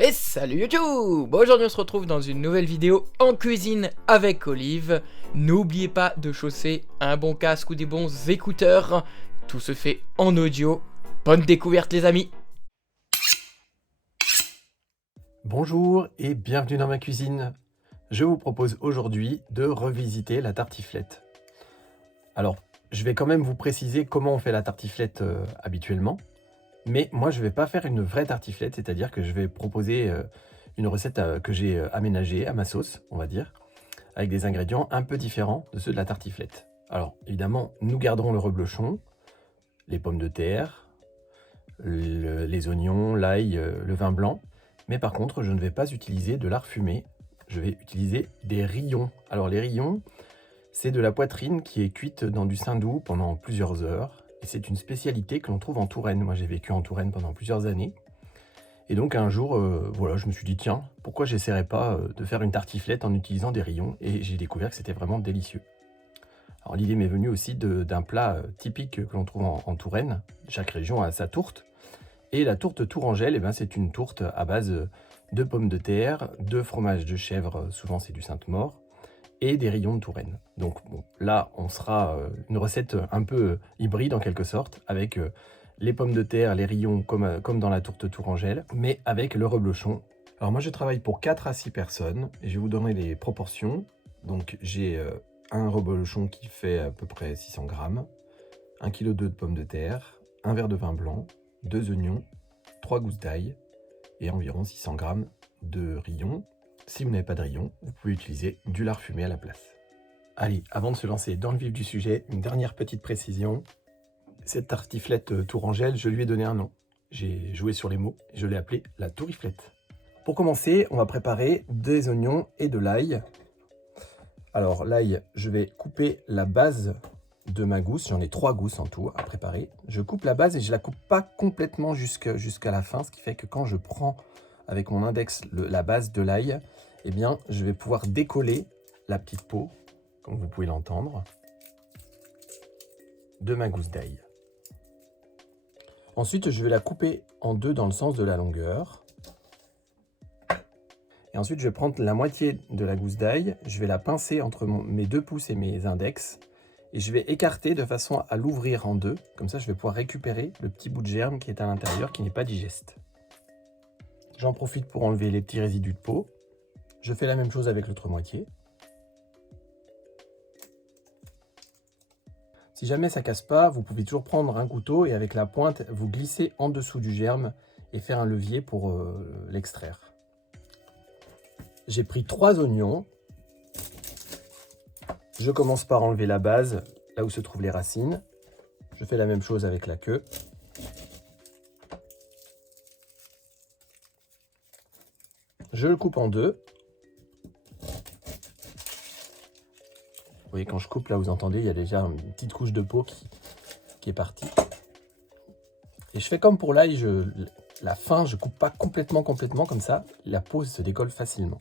Et salut YouTube! Aujourd'hui on se retrouve dans une nouvelle vidéo en cuisine avec Olive. N'oubliez pas de chausser un bon casque ou des bons écouteurs. Tout se fait en audio. Bonne découverte les amis! Bonjour et bienvenue dans ma cuisine. Je vous propose aujourd'hui de revisiter la tartiflette. Alors, je vais quand même vous préciser comment on fait la tartiflette habituellement. Mais moi, je ne vais pas faire une vraie tartiflette, c'est-à-dire que je vais proposer une recette que j'ai aménagée à ma sauce, on va dire, avec des ingrédients un peu différents de ceux de la tartiflette. Alors, évidemment, nous garderons le reblochon, les pommes de terre, les oignons, l'ail, le vin blanc. Mais par contre, je ne vais pas utiliser de lard fumé, je vais utiliser des rillons. Alors les rillons, c'est de la poitrine qui est cuite dans du saindoux pendant plusieurs heures. Et c'est une spécialité que l'on trouve en Touraine. Moi, j'ai vécu en Touraine pendant plusieurs années. Et donc un jour, voilà, je me suis dit, tiens, pourquoi j'essaierais pas de faire une tartiflette en utilisant des rillons? Et j'ai découvert que c'était vraiment délicieux. Alors l'idée m'est venue aussi d'un plat typique que l'on trouve en Touraine. Chaque région a sa tourte. Et la tourte tourangelle, eh ben, c'est une tourte à base de pommes de terre, de fromage de chèvre, souvent c'est du Sainte-Maure, et des rillons de Touraine. Donc bon, là, on sera une recette un peu hybride en quelque sorte, avec les pommes de terre, les rillons comme dans la tourte tourangelle, mais avec le reblochon. Alors moi, je travaille pour 4 à 6 personnes, et je vais vous donner les proportions. Donc j'ai un reblochon qui fait à peu près 600 grammes, 1,2 kg de pommes de terre, un verre de vin blanc, 2 oignons, 3 gousses d'ail et environ 600 g de rillons. Si vous n'avez pas de rillons, vous pouvez utiliser du lard fumé à la place. Allez, avant de se lancer dans le vif du sujet, une dernière petite précision. Cette tartiflette tourangelle, je lui ai donné un nom. J'ai joué sur les mots et je l'ai appelée la touriflette. Pour commencer, on va préparer des oignons et de l'ail. Alors l'ail, je vais couper la base de ma gousse, j'en ai 3 gousses en tout à préparer. Je coupe la base et je la coupe pas complètement jusqu'à la fin, ce qui fait que quand je prends avec mon index la base de l'ail, eh bien je vais pouvoir décoller la petite peau, comme vous pouvez l'entendre, de ma gousse d'ail. Ensuite, je vais la couper en deux dans le sens de la longueur. Et ensuite, je vais prendre la moitié de la gousse d'ail, je vais la pincer entre mes 2 pouces et mes index, et je vais écarter de façon à l'ouvrir en deux. Comme ça, je vais pouvoir récupérer le petit bout de germe qui est à l'intérieur, qui n'est pas digeste. J'en profite pour enlever les petits résidus de peau. Je fais la même chose avec l'autre moitié. Si jamais ça casse pas, vous pouvez toujours prendre un couteau et avec la pointe, vous glissez en dessous du germe et faire un levier pour l'extraire. J'ai pris 3 oignons. Je commence par enlever la base, là où se trouvent les racines. Je fais la même chose avec la queue. Je le coupe en deux. Vous voyez, quand je coupe, là, vous entendez, il y a déjà une petite couche de peau qui est partie. Et je fais comme pour l'ail, la fin, je coupe pas complètement, comme ça, la peau se décolle facilement.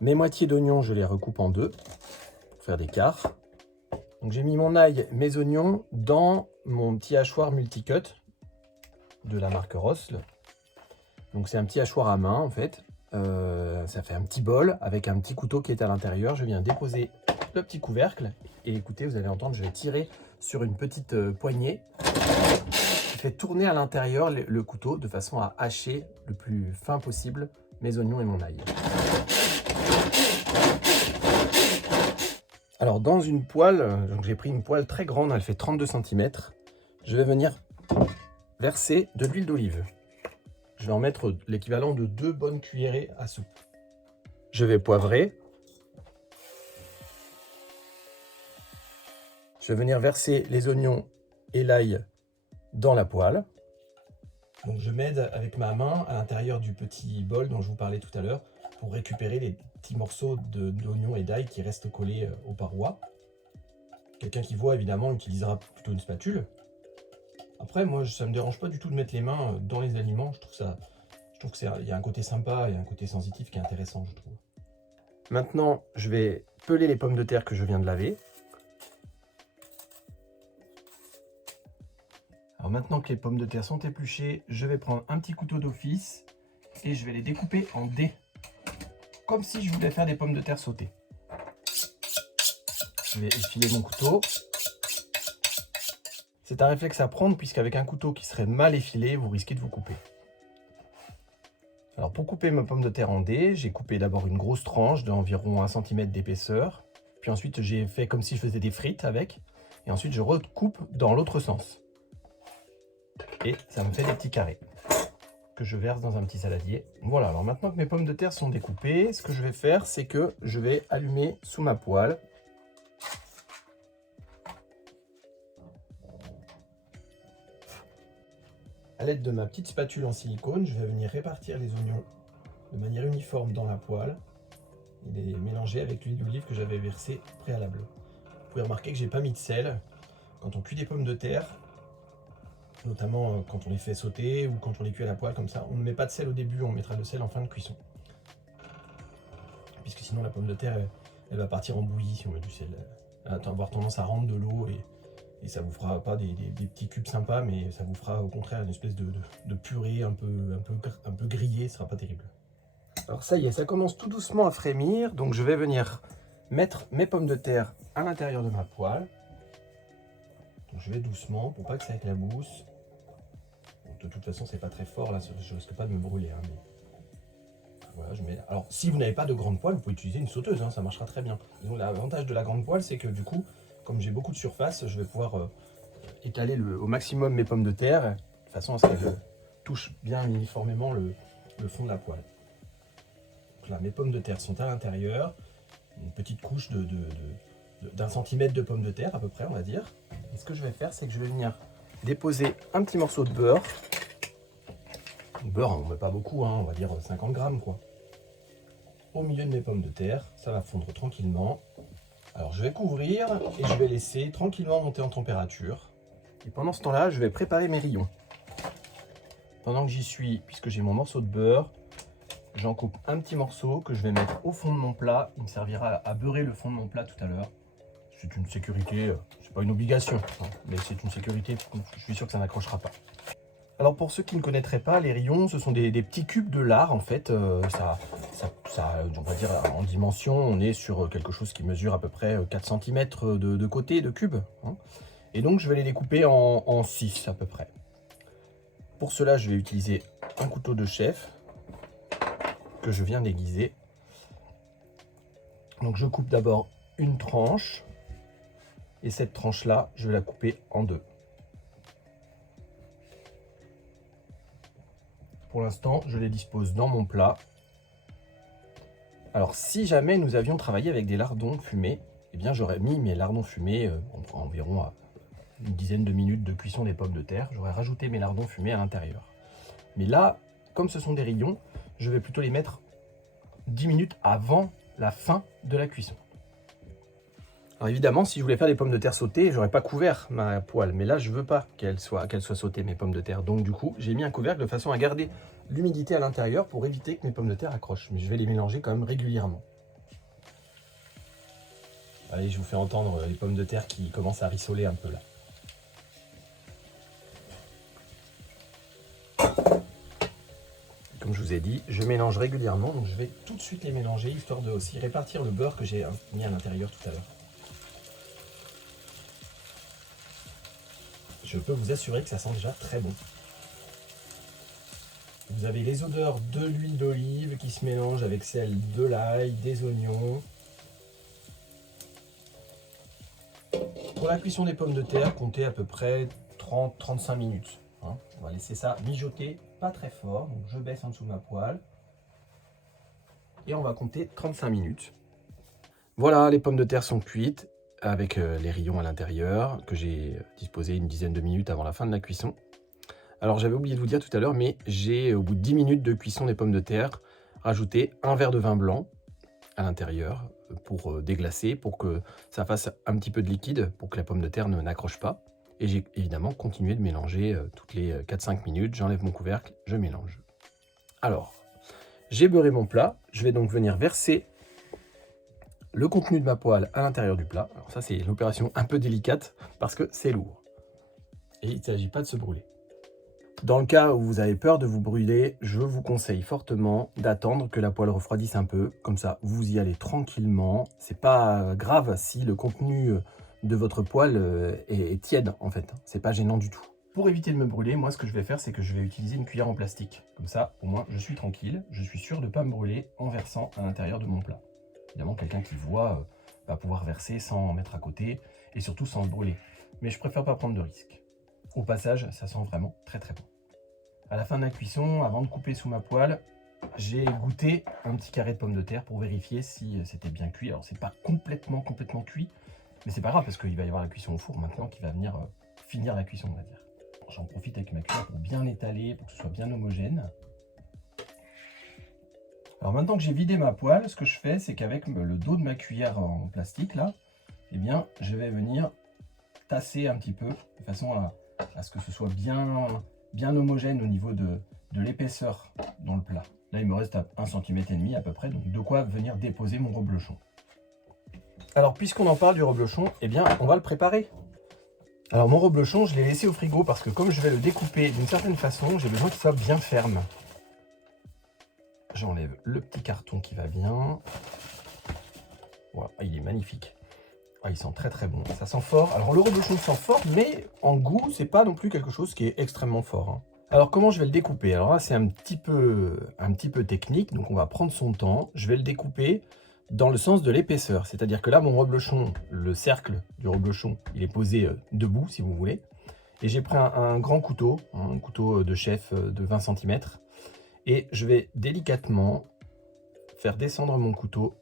Mes moitiés d'oignons, je les recoupe en deux, pour faire des quarts. Donc j'ai mis mon ail, mes oignons dans mon petit hachoir multicut de la marque Rossel. Donc c'est un petit hachoir à main en fait. Ça fait un petit bol avec un petit couteau qui est à l'intérieur. Je viens déposer le petit couvercle et écoutez, vous allez entendre, je vais tirer sur une petite poignée qui fait tourner à l'intérieur le couteau de façon à hacher le plus fin possible mes oignons et mon ail. Alors dans une poêle, j'ai pris une poêle très grande, elle fait 32 cm. Je vais venir verser de l'huile d'olive. Je vais en mettre l'équivalent de 2 bonnes cuillerées à soupe. Je vais poivrer. Je vais venir verser les oignons et l'ail dans la poêle. Donc je m'aide avec ma main à l'intérieur du petit bol dont je vous parlais tout à l'heure pour récupérer les petits morceaux d'oignons et d'ail qui restent collés aux parois. Quelqu'un qui voit évidemment utilisera plutôt une spatule. Après, moi, ça ne me dérange pas du tout de mettre les mains dans les aliments. Je trouve qu'il y a un côté sympa et un côté sensitif qui est intéressant, je trouve. Maintenant, je vais peler les pommes de terre que je viens de laver. Alors maintenant que les pommes de terre sont épluchées, je vais prendre un petit couteau d'office et je vais les découper en dés, comme si je voulais faire des pommes de terre sautées. Je vais effiler mon couteau. C'est un réflexe à prendre puisqu'avec un couteau qui serait mal effilé, vous risquez de vous couper. Alors pour couper mes pommes de terre en dés, j'ai coupé d'abord une grosse tranche d'environ 1 cm d'épaisseur. Puis ensuite j'ai fait comme si je faisais des frites avec. Et ensuite je recoupe dans l'autre sens. Et ça me fait des petits carrés que je verse dans un petit saladier. Voilà, alors maintenant que mes pommes de terre sont découpées, ce que je vais faire, c'est que je vais allumer sous ma poêle. À l'aide de ma petite spatule en silicone, je vais venir répartir les oignons de manière uniforme dans la poêle et les mélanger avec l'huile d'olive que j'avais versée préalablement. Vous pouvez remarquer que j'ai pas mis de sel. Quand on cuit des pommes de terre, notamment quand on les fait sauter ou quand on les cuit à la poêle comme ça, on ne met pas de sel au début, on mettra le sel en fin de cuisson. Puisque sinon la pomme de terre, elle va partir en bouillie si on met du sel. Elle va avoir tendance à rendre de l'eau et ça vous fera pas des petits cubes sympas, mais ça vous fera au contraire une espèce de purée un peu grillée, ce sera pas terrible. Alors ça y est, ça commence tout doucement à frémir, donc je vais venir mettre mes pommes de terre à l'intérieur de ma poêle. Donc je vais doucement pour pas que ça éclabousse. Bon, de toute façon, c'est pas très fort là, je risque pas de me brûler. Hein, mais... Voilà, je mets... Alors si vous n'avez pas de grande poêle, vous pouvez utiliser une sauteuse, hein, ça marchera très bien. L'avantage de la grande poêle, c'est que du coup, comme j'ai beaucoup de surface, je vais pouvoir étaler au maximum mes pommes de terre, de façon à ce qu'elles touchent bien uniformément le fond de la poêle. Donc là, mes pommes de terre sont à l'intérieur, une petite couche d'un centimètre de pommes de terre à peu près, on va dire. Et ce que je vais faire, c'est que je vais venir déposer un petit morceau de beurre. Le beurre, on ne met pas beaucoup, hein, on va dire 50 grammes quoi. Au milieu de mes pommes de terre, ça va fondre tranquillement. Alors je vais couvrir et je vais laisser tranquillement monter en température. Et pendant ce temps-là, je vais préparer mes rillons. Pendant que j'y suis, puisque j'ai mon morceau de beurre, j'en coupe un petit morceau que je vais mettre au fond de mon plat. Il me servira à beurrer le fond de mon plat tout à l'heure. C'est une sécurité, c'est pas une obligation, hein, mais c'est une sécurité, je suis sûr que ça n'accrochera pas. Alors pour ceux qui ne connaîtraient pas, les rillons, ce sont des petits cubes de lard en fait. On va dire en dimension, on est sur quelque chose qui mesure à peu près 4 cm de côté de cube. Hein. Et donc je vais les découper en 6 à peu près. Pour cela, je vais utiliser un couteau de chef que je viens d'aiguiser. Donc je coupe d'abord une tranche. Et cette tranche-là, je vais la couper en deux. Pour l'instant, je les dispose dans mon plat. Alors, si jamais nous avions travaillé avec des lardons fumés, eh bien, j'aurais mis mes lardons fumés environ à une dizaine de minutes de cuisson des pommes de terre. J'aurais rajouté mes lardons fumés à l'intérieur. Mais là, comme ce sont des rillons, je vais plutôt les mettre 10 minutes avant la fin de la cuisson. Alors évidemment, si je voulais faire des pommes de terre sautées, j'aurais pas couvert ma poêle. Mais là, je veux pas qu'elles soient sautées, mes pommes de terre. Donc du coup, j'ai mis un couvercle de façon à garder l'humidité à l'intérieur pour éviter que mes pommes de terre accrochent. Mais je vais les mélanger quand même régulièrement. Allez, je vous fais entendre les pommes de terre qui commencent à rissoler un peu là. Comme je vous ai dit, je mélange régulièrement. Donc je vais tout de suite les mélanger, histoire de aussi répartir le beurre que j'ai mis à l'intérieur tout à l'heure. Je peux vous assurer que ça sent déjà très bon. Vous avez les odeurs de l'huile d'olive qui se mélangent avec celle de l'ail, des oignons. Pour la cuisson des pommes de terre, comptez à peu près 30-35 minutes. Hein. On va laisser ça mijoter, pas très fort. Donc je baisse en dessous de ma poêle. Et on va compter 35 minutes. Voilà, les pommes de terre sont cuites, avec les rillons à l'intérieur, que j'ai disposé une dizaine de minutes avant la fin de la cuisson. Alors j'avais oublié de vous dire tout à l'heure, mais j'ai, au bout de 10 minutes de cuisson des pommes de terre, rajouté un verre de vin blanc à l'intérieur pour déglacer, pour que ça fasse un petit peu de liquide, pour que la pomme de terre n'accroche pas. Et j'ai évidemment continué de mélanger toutes les 4-5 minutes, j'enlève mon couvercle, je mélange. Alors, j'ai beurré mon plat, je vais donc venir verser le contenu de ma poêle à l'intérieur du plat. Alors ça, c'est l'opération un peu délicate parce que c'est lourd. Et il ne s'agit pas de se brûler. Dans le cas où vous avez peur de vous brûler, je vous conseille fortement d'attendre que la poêle refroidisse un peu. Comme ça, vous y allez tranquillement. C'est pas grave si le contenu de votre poêle est tiède en fait. C'est pas gênant du tout. Pour éviter de me brûler, moi ce que je vais faire, c'est que je vais utiliser une cuillère en plastique. Comme ça, au moins, je suis tranquille. Je suis sûr de ne pas me brûler en versant à l'intérieur de mon plat. Évidemment, quelqu'un qui voit va pouvoir verser sans en mettre à côté et surtout sans se brûler. Mais je préfère pas prendre de risques. Au passage, ça sent vraiment très très bon. À la fin de la cuisson, avant de couper sous ma poêle, j'ai goûté un petit carré de pommes de terre pour vérifier si c'était bien cuit. Alors c'est pas complètement cuit, mais c'est pas grave parce qu'il va y avoir la cuisson au four maintenant qui va venir finir la cuisson, on va dire. J'en profite avec ma cuillère pour bien étaler, pour que ce soit bien homogène. Alors maintenant que j'ai vidé ma poêle, ce que je fais, c'est qu'avec le dos de ma cuillère en plastique là, eh bien, je vais venir tasser un petit peu de façon à ce que ce soit bien homogène au niveau de l'épaisseur dans le plat. Là, il me reste à 1,5 cm à peu près, donc de quoi venir déposer mon reblochon. Alors, puisqu'on en parle du reblochon, eh bien, on va le préparer. Alors, mon reblochon, je l'ai laissé au frigo parce que comme je vais le découper d'une certaine façon, j'ai besoin qu'il soit bien ferme. J'enlève le petit carton qui va bien. Voilà, il est magnifique. Ah, il sent très très bon, ça sent fort. Alors le reblochon sent fort, mais en goût, c'est pas non plus quelque chose qui est extrêmement fort, hein. Alors comment je vais le découper? Alors là, c'est un petit peu technique, donc on va prendre son temps. Je vais le découper dans le sens de l'épaisseur. C'est-à-dire que là, mon reblochon, le cercle du reblochon, il est posé debout, si vous voulez. Et j'ai pris un grand couteau, un couteau de chef de 20 cm. Et je vais délicatement faire descendre mon couteau,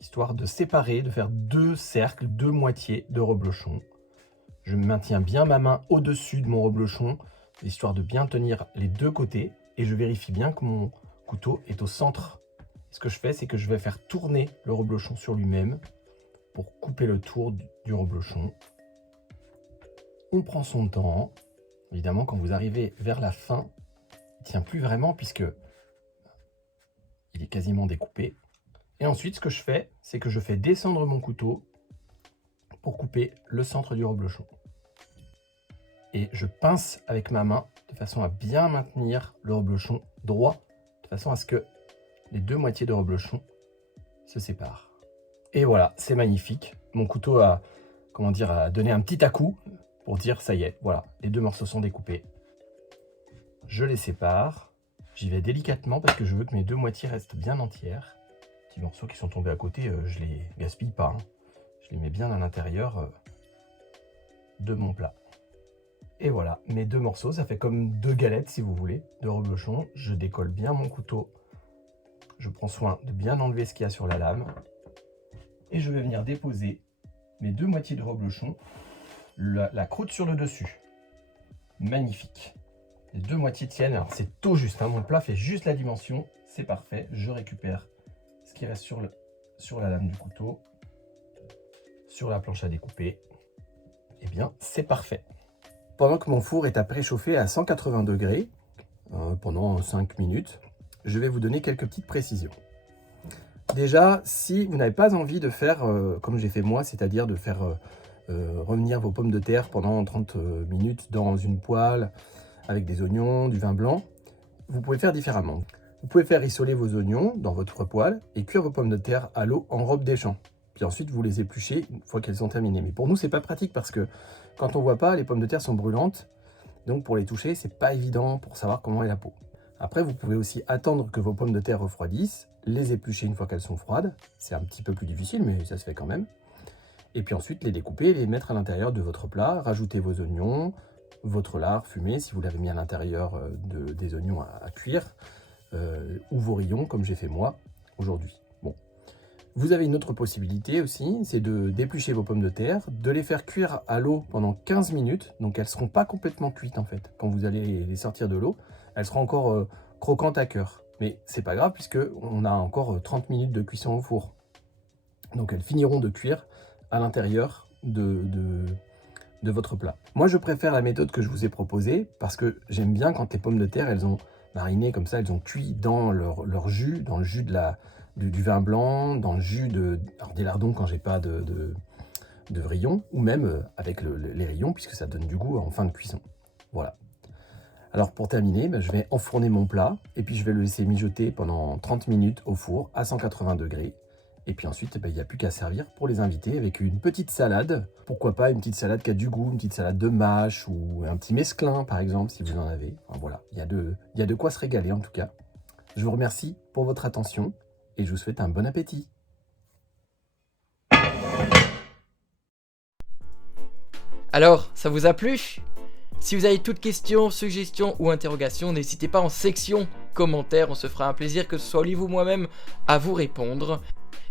histoire de séparer, de faire deux cercles, deux moitiés de reblochon. Je maintiens bien ma main au-dessus de mon reblochon, histoire de bien tenir les deux côtés. Et je vérifie bien que mon couteau est au centre. Ce que je fais, c'est que je vais faire tourner le reblochon sur lui-même pour couper le tour du reblochon. On prend son temps. Évidemment, quand vous arrivez vers la fin, il ne tient plus vraiment puisque il est quasiment découpé. Et ensuite, ce que je fais, c'est que je fais descendre mon couteau pour couper le centre du reblochon. Et je pince avec ma main de façon à bien maintenir le reblochon droit, de façon à ce que les deux moitiés de reblochon se séparent. Et voilà, c'est magnifique. Mon couteau a donné un petit à-coup pour dire ça y est, voilà, les deux morceaux sont découpés. Je les sépare. J'y vais délicatement parce que je veux que mes deux moitiés restent bien entières. Petits morceaux qui sont tombés à côté, je les gaspille pas, hein. Je les mets bien à l'intérieur de mon plat. Et voilà, mes deux morceaux, ça fait comme deux galettes si vous voulez, de reblochon. Je décolle bien mon couteau. Je prends soin de bien enlever ce qu'il y a sur la lame. Et je vais venir déposer mes deux moitiés de reblochon, la croûte sur le dessus. Magnifique. Les deux moitiés tiennent, alors c'est tout juste, hein. Mon plat fait juste la dimension, c'est parfait. Je récupère ce qui reste sur la lame du couteau, sur la planche à découper. Eh bien, c'est parfait. Pendant que mon four est à préchauffer à 180 degrés, pendant 5 minutes, je vais vous donner quelques petites précisions. Déjà, si vous n'avez pas envie de faire comme j'ai fait moi, c'est-à-dire de faire revenir vos pommes de terre pendant 30 minutes dans une poêle avec des oignons, du vin blanc, vous pouvez faire différemment. Vous pouvez faire rissoler vos oignons dans votre poêle et cuire vos pommes de terre à l'eau en robe des champs. Puis ensuite, vous les épluchez une fois qu'elles sont terminées. Mais pour nous, c'est pas pratique parce que quand on voit pas, les pommes de terre sont brûlantes. Donc pour les toucher, c'est pas évident pour savoir comment est la peau. Après, vous pouvez aussi attendre que vos pommes de terre refroidissent, les éplucher une fois qu'elles sont froides. C'est un petit peu plus difficile, mais ça se fait quand même. Et puis ensuite, les découper et les mettre à l'intérieur de votre plat. Rajouter vos oignons, votre lard fumé, si vous l'avez mis à l'intérieur des oignons à cuire, ou vos rillons, comme j'ai fait moi aujourd'hui. Bon. Vous avez une autre possibilité aussi, c'est de d'éplucher vos pommes de terre, de les faire cuire à l'eau pendant 15 minutes, donc elles ne seront pas complètement cuites en fait. Quand vous allez les sortir de l'eau, elles seront encore croquantes à cœur. Mais c'est pas grave puisqu'on a encore 30 minutes de cuisson au four. Donc elles finiront de cuire à l'intérieur de votre plat. Moi, je préfère la méthode que je vous ai proposée parce que j'aime bien quand les pommes de terre, elles ont mariné comme ça, elles ont cuit dans leur jus, dans le jus du vin blanc, dans le jus des lardons quand j'ai pas de rillons, ou même avec les rillons puisque ça donne du goût en fin de cuisson. Voilà. Alors pour terminer, je vais enfourner mon plat et puis je vais le laisser mijoter pendant 30 minutes au four à 180 degrés. Et puis ensuite, il n'y a plus qu'à servir pour les invités avec une petite salade. Pourquoi pas une petite salade qui a du goût, une petite salade de mâche ou un petit mesclin par exemple si vous en avez. Enfin, voilà, il y a de quoi se régaler en tout cas. Je vous remercie pour votre attention et je vous souhaite un bon appétit. Alors, ça vous a plu? Si vous avez toute question, suggestion ou interrogation, n'hésitez pas en section commentaires, on se fera un plaisir que ce soit Olive ou moi-même à vous répondre.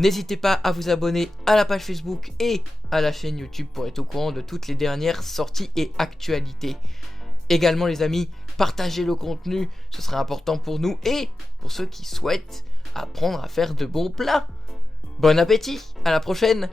N'hésitez pas à vous abonner à la page Facebook et à la chaîne YouTube pour être au courant de toutes les dernières sorties et actualités. Également les amis, partagez le contenu, ce sera important pour nous et pour ceux qui souhaitent apprendre à faire de bons plats. Bon appétit, à la prochaine!